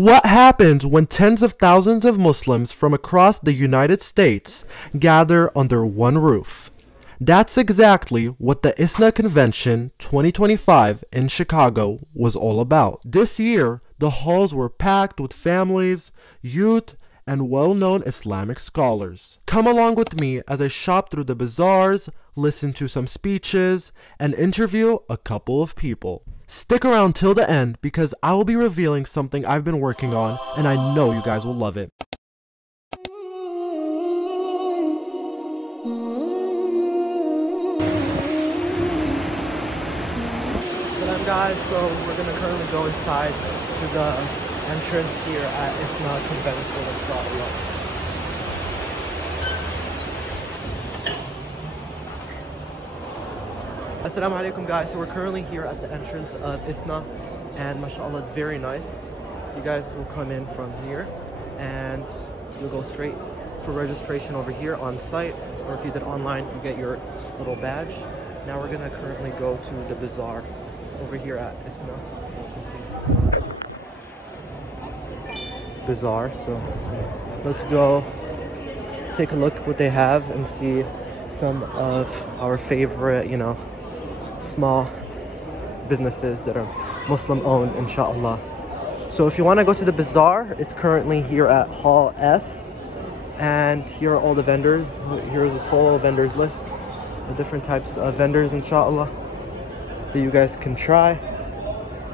What happens when tens of thousands of Muslims from across the United States gather under one roof? That's exactly what the ISNA Convention 2025 in Chicago was all about. This year, the halls were packed with families, youth, and well-known Islamic scholars. Come along with me as I shop through the bazaars, listen to some speeches, and interview a couple of people. Stick around till the end because I will be revealing something I've been working on, and I know you guys will love it. But guys, so we're gonna currently go inside to the entrance here at ISNA Convention, inshallah. Assalamu alaikum guys, so we're currently here at the entrance of ISNA, and mashallah it's very nice. So you guys will come in from here and you'll go straight for registration over here on site, or if you did online you get your little badge. Now we're gonna currently go to the bazaar over here at ISNA. As you can see, bazaar. So let's go take a look what they have and see some of our favorite, small businesses that are Muslim owned, inshallah. So if you want to go to the bazaar, it's currently here at Hall F, and here are all the vendors. Here's this whole vendors list of different types of vendors, inshallah, that you guys can try.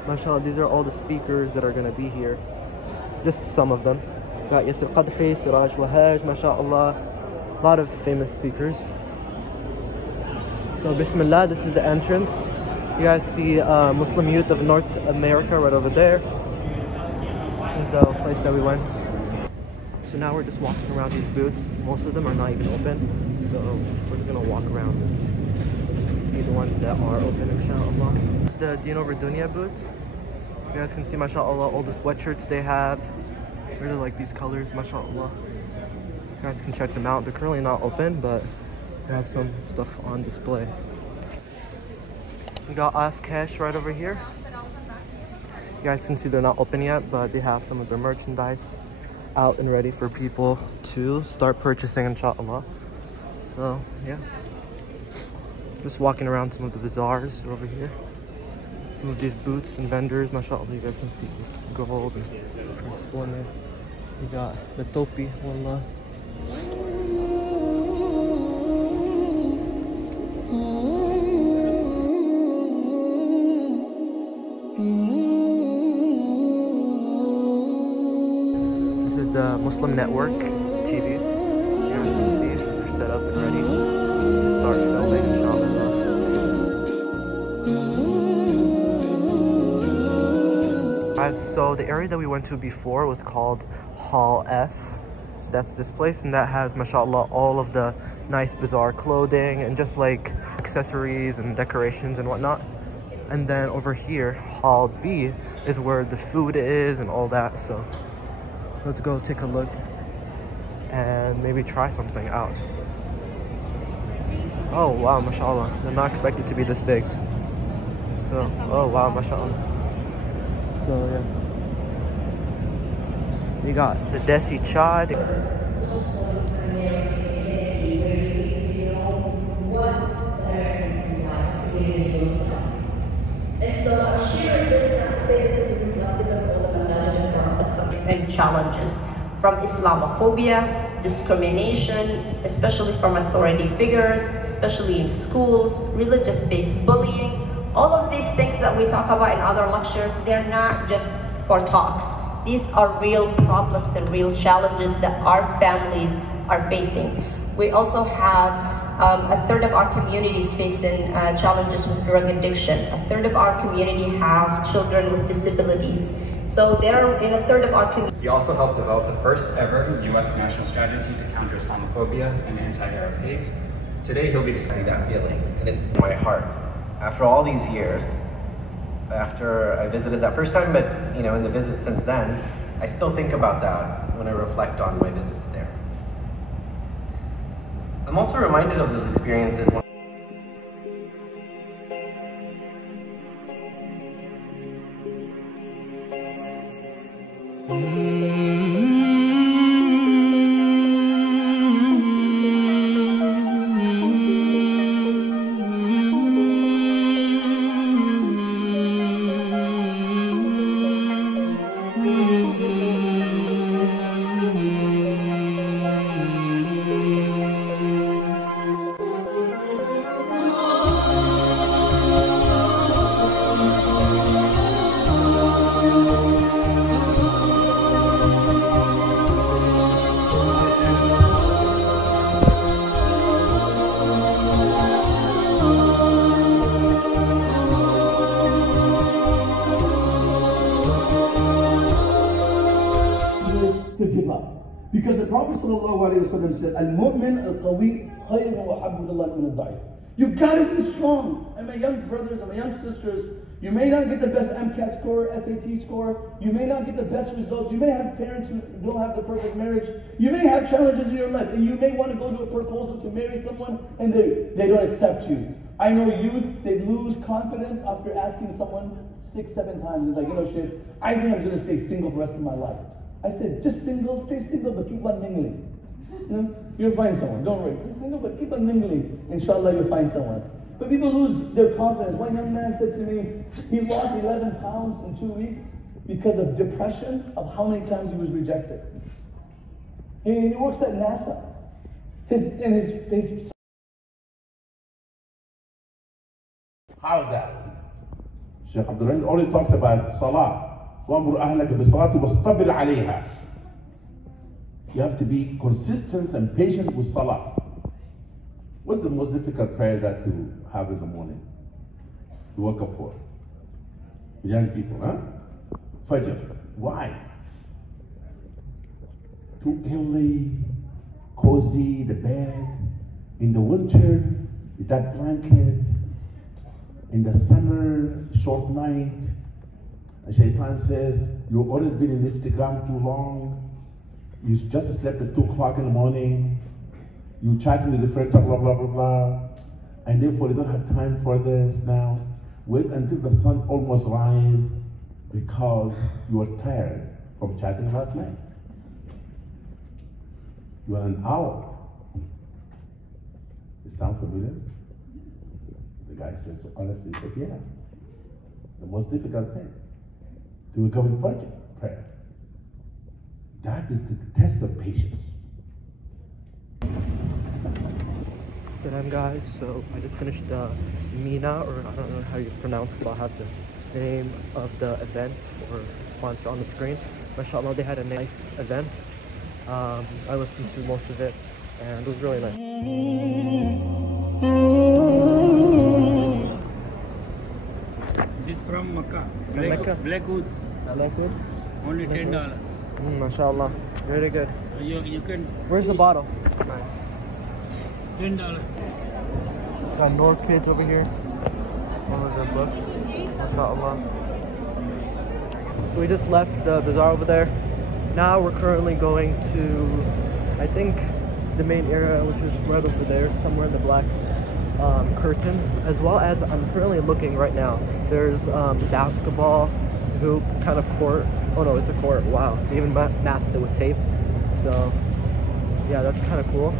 Mashallah, these are all the speakers that are going to be here, just some of them. Got Yasir Qadhi, Siraj Wahaj, mashallah, a lot of famous speakers. So bismillah, this is the entrance. You guys see Muslim Youth of North America right over there. This is the place that we went. So now we're just walking around these booths. Most of them are not even open, so we're just gonna walk around and see the ones that are open, inshallah. This is the Deen Over Dunya booth. You guys can see, mashallah, all the sweatshirts they have. I really like these colors, mashallah. You guys can check them out. They're currently not open, but they have some stuff on display. We got Off Cash right over here. You guys can see they're not open yet, but they have some of their merchandise out and ready for people to start purchasing, inshallah. So yeah, just walking around some of the bazaars over here. Some of these booths and vendors, mashallah. You guys can see this gold and splendid. We got the topi, wallah. This is the Muslim Network TV. You guys can see they're set up and ready to start filming, inshallah. So the area that we went to before was called Hall F. So that's this place, and that has, mashallah, all of the nice bazaar clothing and just like accessories and decorations and whatnot. And then over here, Hall B, is where the food is and all that. So let's go take a look and maybe try something out. Oh wow, mashallah, I'm not expected to be this big. So, oh wow, mashallah. So yeah, we got the desi chai. And so I'm sharing this, I say this is reflective of all the masajid across the country and challenges from Islamophobia, discrimination, especially from authority figures, especially in schools, religious-based bullying. All of these things that we talk about in other lectures, they're not just for talks. These are real problems and real challenges that our families are facing. We also have a third of our communities facing challenges with drug addiction. A third of our community have children with disabilities. So they're in a third of our community. He also helped develop the first ever U.S. national strategy to counter Islamophobia and anti-Arab hate. Today he'll be discussing that feeling and in my heart. After all these years, after I visited that first time, but in the visits since then, I still think about that when I reflect on my visits there. I'm also reminded of those experiences when Because the Prophet ﷺ said, Al-Mu'min al-Qawi khayrun wa habbu lillahi min al-da'if. You gotta be strong. And my young brothers and my young sisters, you may not get the best MCAT score, SAT score. You may not get the best results. You may have parents who don't have the perfect marriage. You may have challenges in your life. And you may want to go to a proposal to marry someone and they don't accept you. I know youth, they lose confidence after asking someone 6, 7 times. It's like, Sheikh, I think I'm gonna stay single for the rest of my life. I said, just single, stay single, but keep on mingling. You'll find someone, don't worry. Stay single, but keep on mingling. Inshallah, you'll find someone. But people lose their confidence. One young man said to me, he lost 11 pounds in 2 weeks because of depression of how many times he was rejected. He works at NASA. His How is that? Sheikh Abdul only talked about Salah. وَأَمُرْ أَهْلَكَ بِالصَّلَاةِ وَاسْتَبِرْ عَلَيْهَا. You have to be consistent and patient with Salah. What's the most difficult prayer that you have in the morning? You wake up for? Young people, huh? Fajr. Why? Too early, cozy, the bed. In the winter, with that blanket. In the summer, short night. And Shaitan says, you've always been in Instagram too long. You just slept at 2 o'clock in the morning. You chatting with a friend, blah, blah, blah, blah. And therefore, you don't have time for this now. Wait until the sun almost rises because you are tired from chatting last night. You are an owl. It sound familiar? The guy says, so honestly, he said, yeah. The most difficult thing. To wake up in Fajr prayer. That is the test of patience. Salam guys, so I just finished Myna, or I don't know how you pronounce it, but I'll have the name of the event or sponsor on the screen. MashaAllah, they had a nice event. I listened to most of it and it was really nice. This from Makkah. Mecca? Blackwood. Blackwood? Only $10. MashaAllah, very good. You can. Where's the bottle? Nice. $10. Got Noor kids over here. All of their books. MashaAllah. So we just left the bazaar over there. Now we're currently going to, I think, the main area, which is right over there, somewhere in the black curtains, as well as I'm currently looking right now. There's basketball hoop kind of court. Oh no, it's a court. Wow, they even masked it with tape. So yeah, that's kind of cool.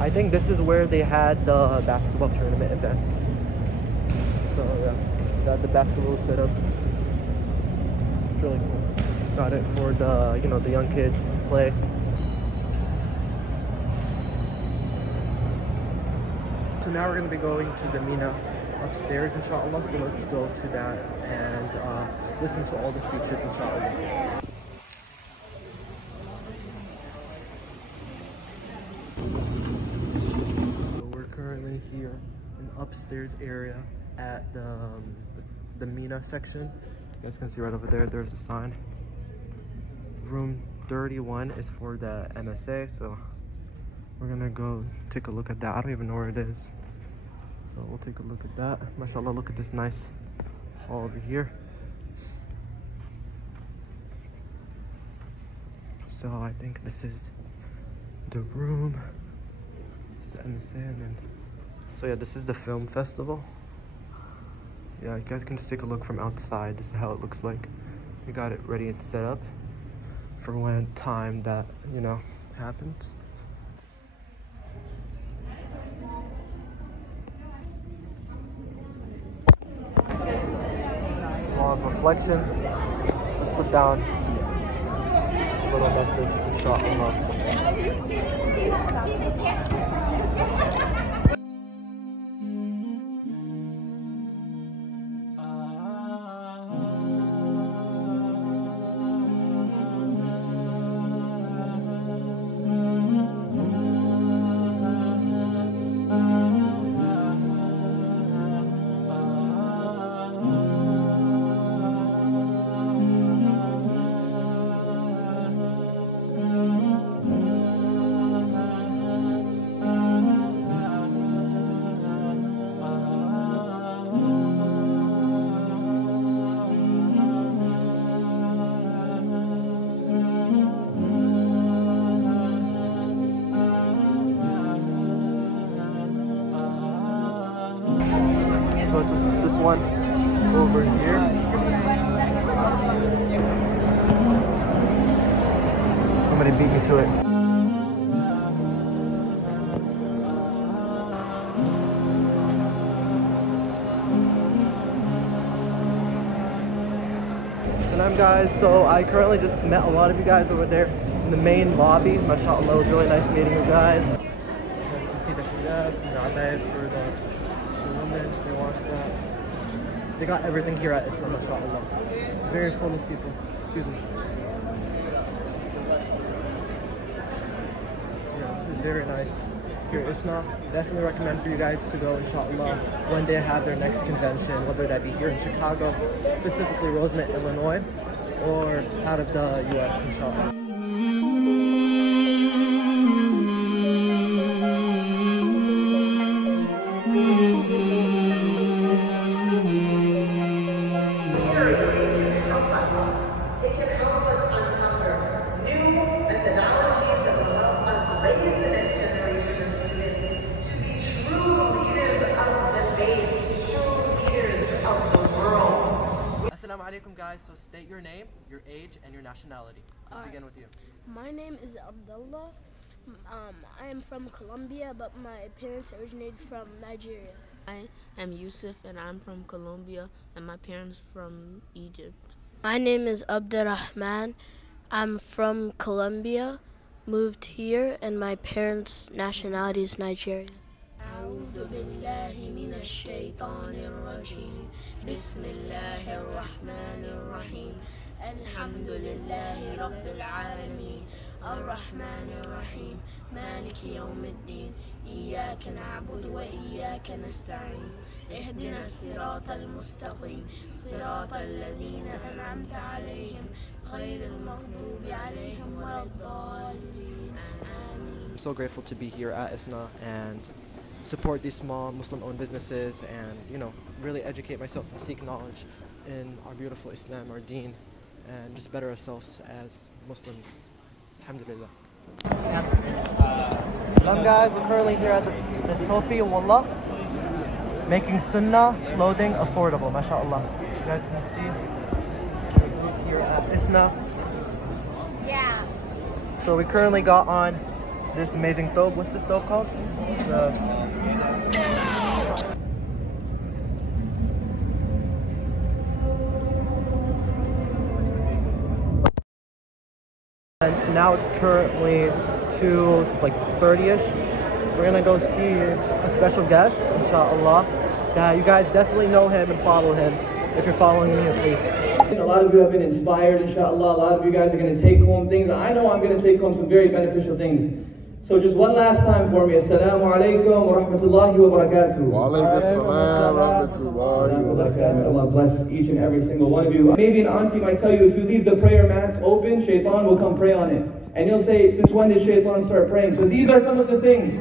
I think this is where they had the basketball tournament event. So yeah, got the basketball set up. It's really cool. Got it for the, you know, the young kids to play. So now we're going to be going to the Myna upstairs, inshallah. So let's go to that and listen to all the speeches, inshallah. So we're currently here in the upstairs area at the Myna section. You guys can see right over there, there's a sign. Room 31 is for the MSA, so we're gonna go take a look at that. I don't even know where it is, so we'll take a look at that. MashaAllah, look at this nice hall over here. So I think this is the room. This is MSA, and then so yeah, this is the film festival. Yeah, you guys can just take a look from outside. This is how it looks like. We got it ready and set up. for when time that, you know, happens. Law of reflection. Let's put down a little message, inshallah. So it's this one over here. Somebody beat me to it. Salam guys, so I currently just met a lot of you guys over there in the main lobby. MashaAllah, it was really nice meeting you guys. You can see the hijab, the Aimad for the women, they want that. They got everything here at ISNA, mashallah. It's very full of people. Excuse me. So yeah, this is very nice here at ISNA. Definitely recommend for you guys to go, inshallah, when they have their next convention, whether that be here in Chicago, specifically Rosemont, Illinois, or out of the US, inshallah. Assalamu alaikum guys, so state your name, your age, and your nationality. Let's begin with you. My name is Abdullah. I am from Colombia, but my parents originated from Nigeria. I am Yusuf and I'm from Colombia and my parents from Egypt. My name is Abdurrahman. I'm from Colombia, moved here, and my parents' nationality is Nigerian. أعوذ بالله من الشيطان الرجيم بسم الله الرحمن الرحيم الحمد لله رب العالمين الرحمن الرحيم مالك يوم الدين إياك نعبد وإياك نستعين اهدنا الصراط المستقيم صراط الذين أنعمت عليهم غير المغضوب عليهم ولا الضالين آمين. I'm so grateful to be here at ISNA and support these small Muslim-owned businesses and, you know, really educate myself and seek knowledge in our beautiful Islam, our deen, and just better ourselves as Muslims. Alhamdulillah. Guys, we're currently here at the Topi Wallah, making sunnah clothing affordable, mashallah. You guys can see here at ISNA. Yeah. So we currently got on this amazing thobe. What's this thobe called? And now it's currently 2:30ish. We're gonna go see a special guest, inshallah. That you guys definitely know him and follow him if you're following me at least. A lot of you have been inspired, inshallah. A lot of you guys are going to take home things. I know I'm going to take home some very beneficial things. So just one last time for me. Assalamu alaikum wa rahmatullahi wa barakatuh. Wa alaikum assalam wa rahmatullahi wa barakatuh. Allah bless each and every single one of you. Maybe an auntie might tell you if you leave the prayer mats open, shaitan will come pray on it. And you'll say, since when did shaitan start praying? So these are some of the things.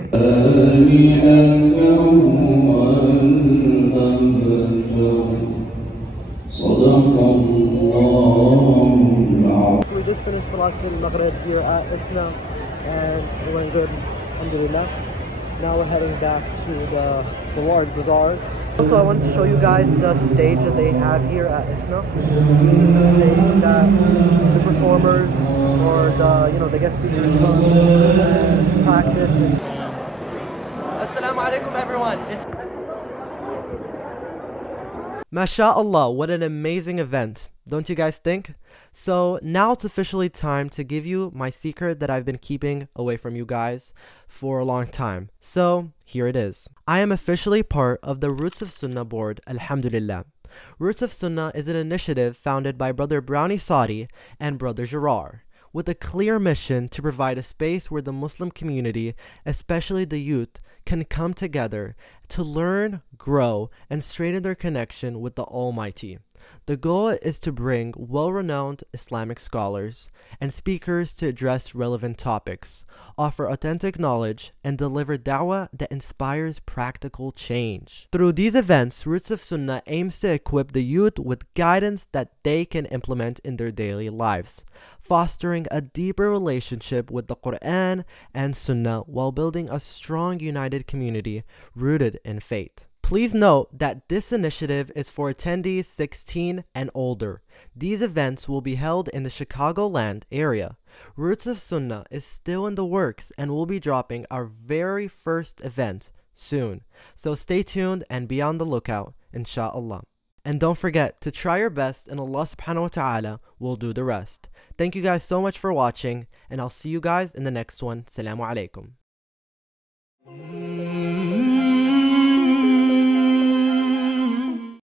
So we just finished Salat al-Maghrib here at ISNA and it went good, alhamdulillah. Now we're heading back to the large bazaars Also, I wanted to show you guys the stage that they have here at ISNA. This is the stage that the performers or the guest speakers come and practice. Assalamu alaikum, everyone. MashaAllah, what an amazing event, don't you guys think? So now it's officially time to give you my secret that I've been keeping away from you guys for a long time. So here it is. I am officially part of the Roots of Sunnah board, alhamdulillah. Roots of Sunnah is an initiative founded by brother BrownieSaadi and brother Gerard, with a clear mission to provide a space where the Muslim community, especially the youth, can come together to learn, grow, and strengthen their connection with the Almighty. The goal is to bring well-renowned Islamic scholars and speakers to address relevant topics, offer authentic knowledge, and deliver da'wah that inspires practical change. Through these events, Roots of Sunnah aims to equip the youth with guidance that they can implement in their daily lives, fostering a deeper relationship with the Quran and Sunnah while building a strong, united community rooted in faith. Please note that this initiative is for attendees 16 and older. These events will be held in the Chicagoland area. Roots of Sunnah is still in the works and will be dropping our very first event soon. So stay tuned and be on the lookout, inshallah. And don't forget to try your best and Allah subhanahu wa ta'ala will do the rest. Thank you guys so much for watching and I'll see you guys in the next one. Assalamu alaikum.